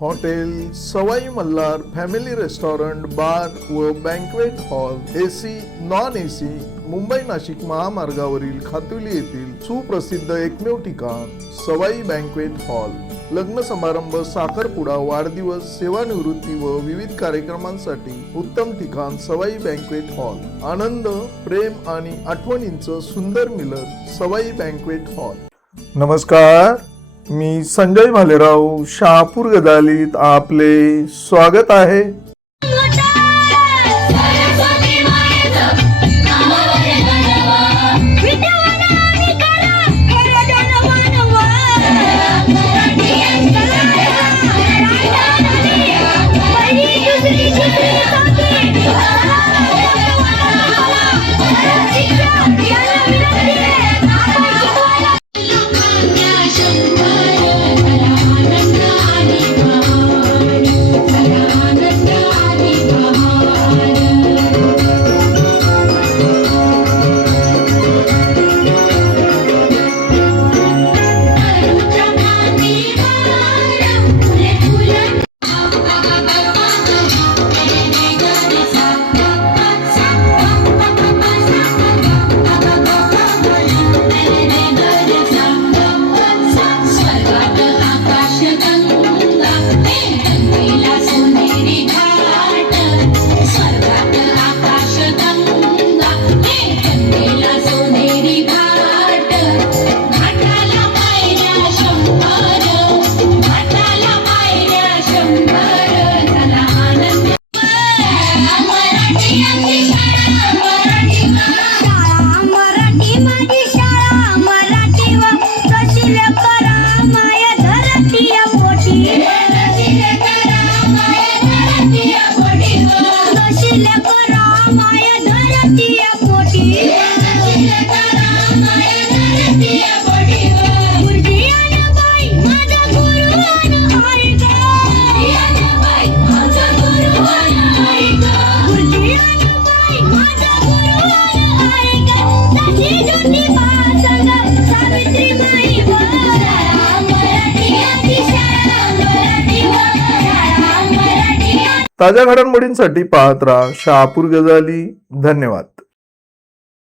Hotel सवाई Malhar family restaurant bar व banquet hall AC non AC Mumbai Nashik महामार्गावरील खातुली येथील सुप्रसिद्ध एकमेव ठिकाण सवाई बँक्वेट हॉल। लग्न समारंभ, साखरपुडा, वाढदिवस, सेवानिवृत्ती व विविध कार्यक्रमांसाठी उत्तम ठिकाण सवाई बँक्वेट हॉल। आनंद, प्रेम आणि आठवणींचं सुंदर मिलन सवाई बँक्वेट हॉल। नमस्कार, मी संजय भालेराव शहापूर गदालीत आपले स्वागत आहे। ताज्या घडामोडींसाठी पाहत राहा शहापूर गजाली। धन्यवाद।